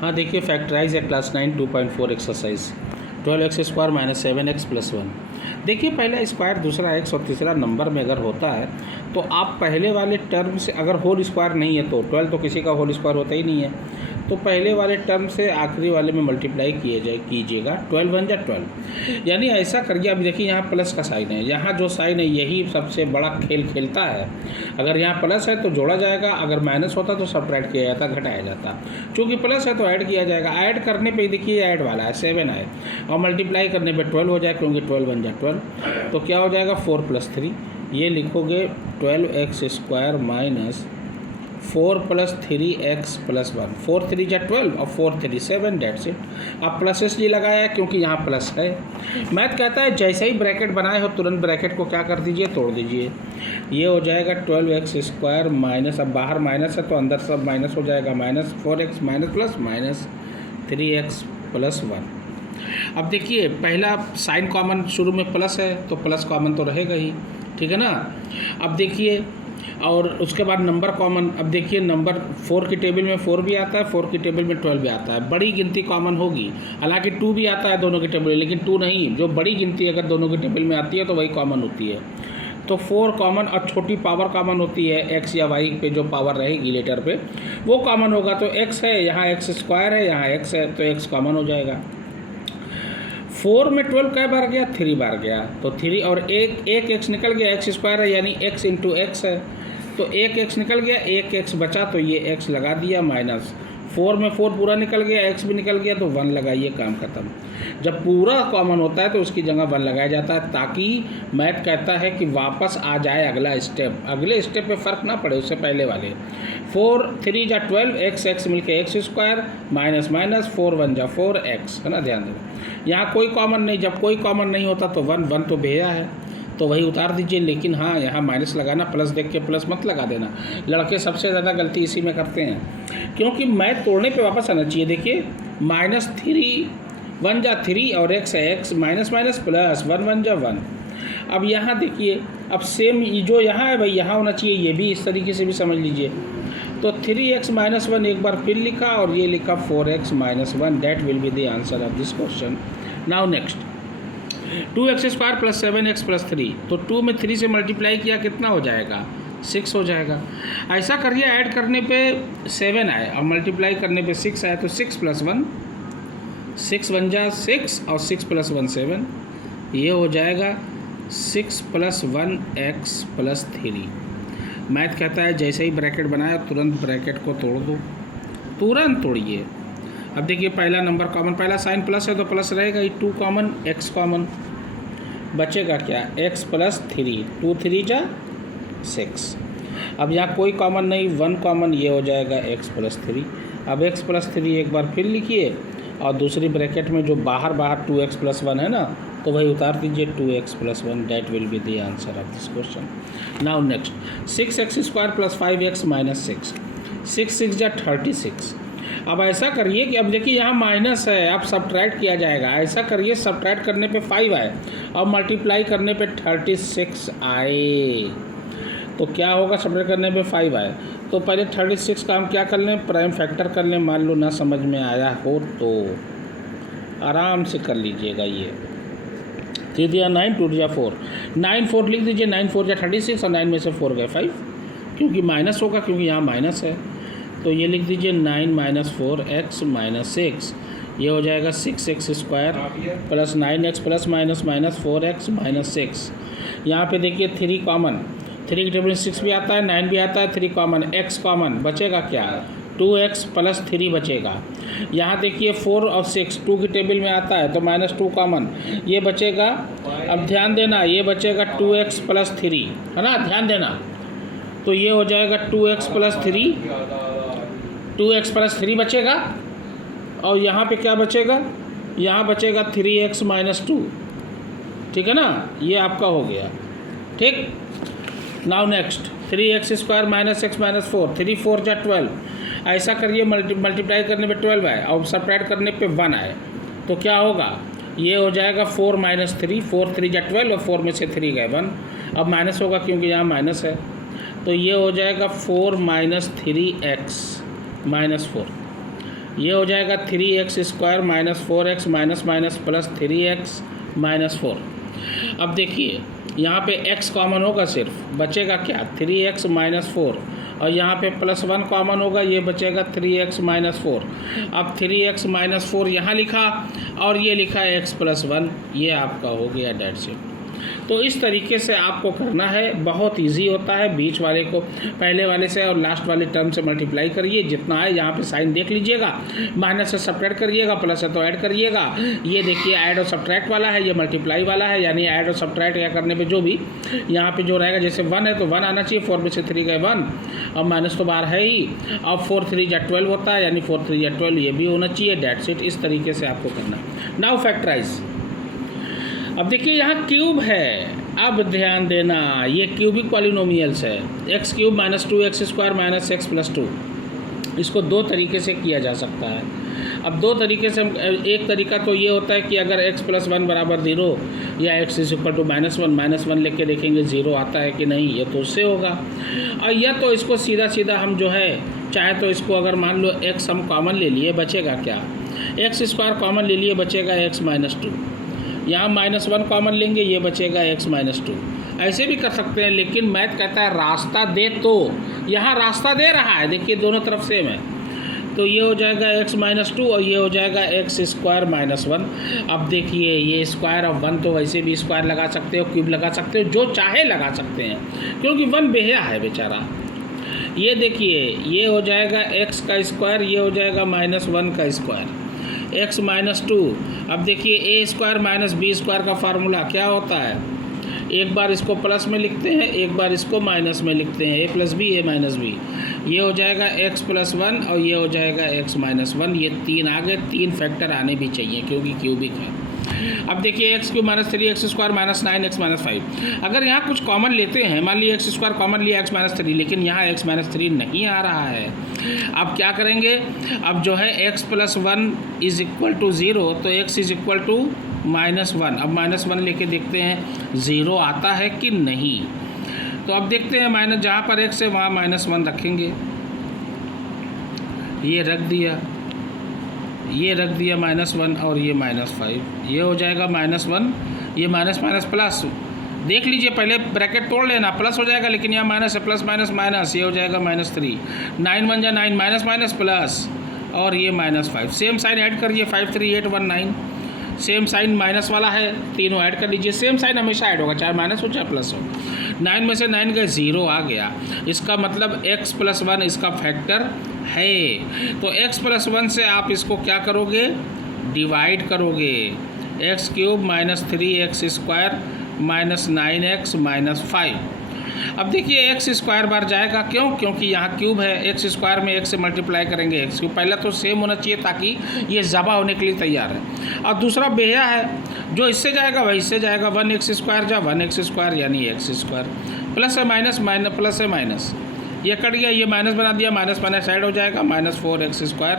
हाँ देखिए, फैक्टराइज है class 9 2.4 exercise 12x² minus 7x plus 1। देखिए, पहला स्क्वायर दूसरा एक्स और तीसरा नंबर में अगर होता है तो आप पहले वाले टर्म से, अगर होल स्क्वायर नहीं है तो 12 तो किसी का होल स्क्वायर होता ही नहीं है, तो पहले वाले टर्म से आखिरी वाले में मल्टीप्लाई कीजिएगा। 12 बन जा 12, यानी ऐसा करिए। अब देखिए, यहाँ प्लस का साइन है, यहाँ जो साइन है यही सबसे बड़ा खेल खेलता है। अगर यहाँ प्लस है तो जोड़ा जाएगा, अगर माइनस होता तो सब्ट्रैक्ट किया जाता, घटाया जाता। चूँकि प्लस है तो ऐड किया जाएगा। ऐड करने पे देखिए ऐड वाला है 7 है, और मल्टीप्लाई करने पे 12 हो जाए, क्योंकि 12 बन जाए 12। तो क्या हो जाएगा 4 + 3, ये लिखोगे 12x² माइनस 4 + 3x + 1। 4 3 जा 12 और 4 3 7, डेट्स इट। अब प्लस इसलिए लगाया है क्योंकि यहाँ प्लस है। मैथ कहता है जैसे ही ब्रैकेट बनाए हो तुरंत ब्रैकेट को क्या कर दीजिए, तोड़ दीजिए। ये हो जाएगा 12x² माइनस, अब बाहर माइनस है तो अंदर सब माइनस हो जाएगा, minus 4x minus plus minus 3x + 1। अब देखिए, पहला साइन कॉमन, शुरू में प्लस है तो प्लस कॉमन तो रहेगा ही, ठीक है ना। अब देखिए, और उसके बाद नंबर कॉमन। अब देखिए, नंबर 4 की टेबल में 4 भी आता है, 4 की टेबल में 12 भी आता है। बड़ी गिनती कॉमन होगी, हालांकि 2 भी आता है दोनों की टेबल में, लेकिन 2 नहीं। जो बड़ी गिनती अगर दोनों की टेबल में आती है तो वही कॉमन होती है। तो 4 कॉमन, और छोटी पावर कॉमन होती है, x या y पे जो पावर रहेगी लेटर पे वो कॉमन होगा। तो x है, यहाँ x² है, यहाँ x है, तो x कॉमन हो जाएगा। 4 में 12 कै बार गया, 3 बार गया, तो 3 और एक x निकल गया, x² है यानी x × x है, तो एक x निकल गया, एक x बचा तो ये x लगा दिया माइनस। 4 में 4 पूरा निकल गया, x भी निकल गया, तो 1 लगाइए, काम खत्म। जब पूरा कॉमन होता है तो उसकी जगह 1 लगाया जाता है, ताकि मैथ कहता है कि वापस आ जाए अगला स्टेप, अगले स्टेप पे फ़र्क ना पड़े उससे पहले वाले। 4 3 जा 12, x मिलके x² माइनस माइनस 4 1 जा 4x, है ना। ध्यान देना, यहाँ कोई कॉमन नहीं, जब कोई कॉमन नहीं होता तो 1 तो भेजा है तो वही उतार दीजिए। लेकिन हाँ, यहाँ माइनस लगाना, प्लस देख के प्लस मत लगा देना। लड़के सबसे ज़्यादा गलती इसी में करते हैं, क्योंकि मैथ तोड़ने पे वापस आना चाहिए। देखिए, -3 1 जा 3 और x है, x माइनस माइनस प्लस 1 1 जा 1। अब यहाँ देखिए, अब सेम जो यहाँ है भाई यहाँ होना चाहिए, ये भी इस तरीके से भी समझ लीजिए। तो 3x - 1 एक बार फिर लिखा, और ये लिखा 4x - 1। That will be the answer of this question. Now next, 2x² + 7x + 3। तो 2 में 3 से मल्टीप्लाई किया, कितना हो जाएगा, 6 हो जाएगा। ऐसा करिए, ऐड करने पे 7 आए और मल्टीप्लाई करने पे 6 आए, तो 6 + 1 6 1 जा 6 और 6 + 1 7, ये हो जाएगा 6 + 1x + 3। मैथ कहता है जैसे ही ब्रैकेट बनाया तुरंत ब्रैकेट को तोड़ दो, तुरंत तोड़िए। अब देखिए, पहला नंबर कॉमन, पहला साइन प्लस है तो प्लस रहेगा ही, 2 कॉमन, x कॉमन, बचेगा क्या, x + 3, 2 3 जा 6। अब यहाँ कोई कॉमन नहीं, 1 कॉमन, ये हो जाएगा x + 3। अब x + 3 एक बार फिर लिखिए, और दूसरी ब्रैकेट में जो बाहर 2x + 1 है ना, तो वही उतार दीजिए, 2x + 1। That will be the answer of this question. Now next, 6x² + 5x - 6, 6 6 जा 36। अब ऐसा करिए कि, अब देखिए यहाँ माइनस है, अब सब्ट्रैक्ट किया जाएगा। ऐसा करिए, सब्ट्रैक्ट करने पे 5 आए और मल्टीप्लाई करने पे 36 आए, तो क्या होगा, सब्ट्रैक्ट करने पे 5 आए तो पहले 36 का हम क्या कर लें, प्राइम फैक्टर कर लें। मान लो ना समझ में आया हो तो आराम से कर लीजिएगा। ये 3 या 9 2 या 4, 9 4 लिख दीजिए, 9 4 या 36, और 9 में से 4 गए 5, क्योंकि माइनस होगा, क्योंकि यहाँ माइनस है। तो ये लिख दीजिए 9 - 4x - 6, ये हो जाएगा 6x² + 9x + माइनस 4x - 6। यहाँ पे देखिए 3 कॉमन, 3 की टेबल में 6 भी आता है, 9 भी आता है, 3 कॉमन, x कॉमन, बचेगा क्या, 2x + 3 बचेगा। यहाँ देखिए 4 और 6 2 की टेबल में आता है, तो -2 कॉमन, ये बचेगा। अब ध्यान देना, ये बचेगा 2x + 3, है ना, ध्यान देना। तो ये हो जाएगा 2x + 3, 2x + 3 बचेगा, और यहाँ पे क्या बचेगा, यहाँ बचेगा 3x - 2, ठीक है ना, ये आपका हो गया, ठीक। नाउ नेक्स्ट, 3x² - x - 4, 3 4 जा 12। ऐसा करिए, मल्टीप्लाई करने पे 12 आए और सब्ट्रैक्ट करने पे 1 आए, तो क्या होगा, ये हो जाएगा 4 - 3, 4 3 जा 12 और 4 में से 3 गए 1। अब माइनस होगा क्योंकि यहाँ माइनस है, तो ये हो जाएगा 4 - 3x - 4। ये हो जाएगा 3x² minus 4x minus minus plus 3x minus 4। अब देखिए यहाँ पे x कॉमन होगा, सिर्फ बचेगा क्या 3x माइनस 4, और यहाँ पे +1 कॉमन होगा, ये बचेगा 3x माइनस 4। अब 3x माइनस 4 यहाँ लिखा और ये लिखा x + 1, ये आपका हो गया डेट्स इट। तो इस तरीके से आपको करना है, बहुत इजी होता है। बीच वाले को पहले वाले से और लास्ट वाले टर्म से मल्टीप्लाई करिए, जितना है यहाँ पे साइन देख लीजिएगा, माइनस से सब्ट्रैक्ट करिएगा, प्लस है तो ऐड करिएगा। ये देखिए ऐड और सब्ट्रैक्ट वाला है, ये मल्टीप्लाई वाला है, यानी ऐड और सब्ट्रैक्ट या करने पे जो भी यहाँ पे जो रहेगा, जैसे 1 है तो 1 आना चाहिए, 4 में से 3 गए 1, और माइनस तो बाहर है ही, अब 4 3 या 12 होता है, यानी 4 3 या 12 ये भी होना चाहिए, डेट्स इट। इस तरीके से आपको करना। Now factorise. अब देखिए यहाँ क्यूब है, अब ध्यान देना, ये क्यूबिक पॉलिनोमियल्स है, x³ minus 2x² minus x + 2। इसको दो तरीके से किया जा सकता है। अब दो तरीके से, एक तरीका तो ये होता है कि अगर x + 1 = 0 या x = -1 लेके देखेंगे 0 आता है कि नहीं, ये तो उससे होगा। और या तो इसको सीधा सीधा हम जो है, चाहे तो इसको अगर मान लो x हम कॉमन ले लिए, बचेगा क्या, x² कॉमन ले लिए, बचेगा x - 2, यहाँ -1 कॉमन लेंगे, ये बचेगा x - 2। ऐसे भी कर सकते हैं, लेकिन मैथ कहता है रास्ता दे, तो यहाँ रास्ता दे रहा है, देखिए दोनों तरफ सेम है, तो ये हो जाएगा x - 2 और ये हो जाएगा x² - 1। अब देखिए ये स्क्वायर ऑफ 1 तो वैसे भी स्क्वायर लगा सकते हो, क्यूब लगा सकते हो, जो चाहे लगा सकते हैं, क्योंकि 1 बेहिया है बेचारा। ये देखिए ये हो जाएगा x का स्क्वायर, ये हो जाएगा -1 का स्क्वायर, x - 2। अब देखिए a² - b² का फार्मूला क्या होता है, एक बार इसको प्लस में लिखते हैं, एक बार इसको माइनस में लिखते हैं, a + b a - b। ये हो जाएगा x + 1 और ये हो जाएगा x - 1। ये 3 आ गए, 3 फैक्टर आने भी चाहिए क्योंकि क्यूबिक है। अब देखिए x³ - 3x² - 9x - 5। अगर यहाँ कुछ कॉमन लेते हैं, मान लीजिए x² कॉमन लिया x - 3, लेकिन यहाँ x - 3 नहीं आ रहा है, अब क्या करेंगे, अब जो है x + 1 = 0, तो x = -1। अब -1 लेके देखते हैं 0 आता है कि नहीं, तो अब देखते हैं माइनस, जहाँ पर x है वहाँ -1 रखेंगे, ये रख दिया, ये रख दिया -1 और ये -5, ये हो जाएगा -1, ये माइनस माइनस प्लस, देख लीजिए पहले ब्रैकेट तोड़ लेना, प्लस हो जाएगा, लेकिन यहाँ माइनस है, प्लस माइनस माइनस, ये हो जाएगा -3, 9 1 जा 9, माइनस माइनस प्लस, और ये -5, सेम साइन ऐड करिए, 5 3 8 1 9, सेम साइन माइनस वाला है, तीनों ऐड कर लीजिए, सेम साइन हमेशा ऐड होगा, चाहे माइनस हो चाहे प्लस हो। 9 में से 9 गए 0 आ गया, इसका मतलब x + 1 इसका फैक्टर है, तो x + 1 से आप इसको क्या करोगे, डिवाइड करोगे, x³ - 3x² - 9x - 5। अब देखिए x² बार जाएगा, क्यों, क्योंकि यहाँ क्यूब है, x² में 1 से मल्टीप्लाई करेंगे x³, पहला तो सेम होना चाहिए ताकि ये ज़बा होने के लिए तैयार है। और दूसरा बेहिया है, जो इससे जाएगा वही इससे जाएगा, 1x² जा 1x² यानी x², प्लस है माइनस, माइनस प्लस है माइनस, ये कट गया, ये माइनस बना दिया, माइनस माइनस ऐड हो जाएगा, -4x²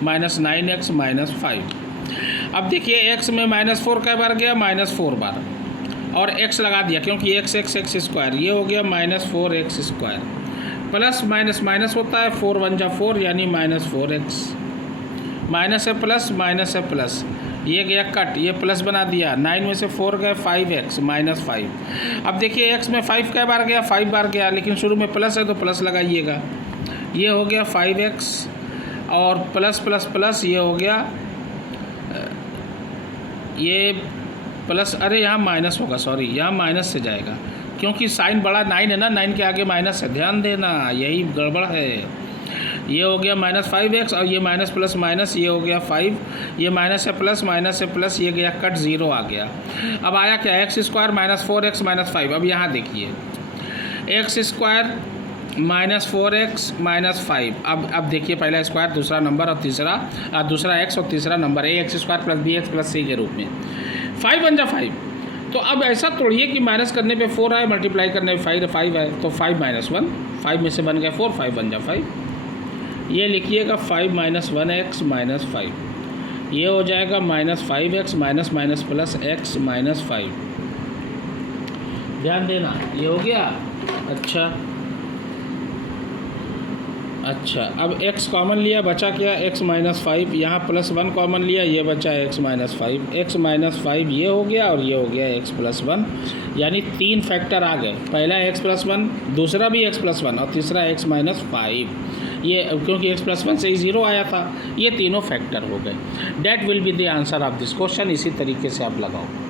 - 9x - 5। अब देखिए x में -4 कई बार गया, -4 बार, और x लगा दिया क्योंकि x² ये हो गया -4x², प्लस माइनस माइनस होता है, 4 1 जा 4 यानी -4x, माइनस है प्लस, माइनस है प्लस, ये गया कट, ये प्लस बना दिया, 9 में से 4 गए 5x -5। अब देखिए x में 5 कई बार गया, 5 बार गया, लेकिन शुरू में प्लस है तो प्लस लगाइएगा, ये हो गया 5x और प्लस प्लस प्लस, ये हो गया ये प्लस, अरे यहाँ माइनस होगा, सॉरी यहाँ माइनस से जाएगा क्योंकि साइन बड़ा 9 है ना, 9 के आगे माइनस है, ध्यान देना यही गड़बड़ है। ये हो गया -5x और ये माइनस प्लस माइनस, ये हो गया 5, ये माइनस है प्लस, ये गया कट, 0 आ गया। अब आया क्या, x² - 4x - 5। अब यहाँ देखिए x² -4x - 5। अब देखिए पहला स्क्वायर, दूसरा नंबर और दूसरा x और तीसरा नंबर ax² + bx + c के रूप में, 5 1 जा 5। तो अब ऐसा तोड़िए कि माइनस करने पे 4 आए, मल्टीप्लाई करने पे 5 है, तो 5 - 1, 5 में से बन गया 4, 5 1 जा 5, ये लिखिएगा 5 - 1x - 5, ये हो जाएगा -5x minus minus plus x - 5। ध्यान देना, ये हो गया। अच्छा अच्छा, अब x कॉमन लिया, बचा क्या, x माइनस 5, यहाँ +1 कॉमन लिया, ये बचा x माइनस 5, x माइनस 5 ये हो गया और ये हो गया x प्लस 1, यानी 3 फैक्टर आ गए, पहला x प्लस 1, दूसरा भी x प्लस 1 और तीसरा x माइनस 5, ये क्योंकि x प्लस 1 से ही 0 आया था, ये तीनों फैक्टर हो गए। That will be the answer of this question. इसी तरीके से आप लगाओ।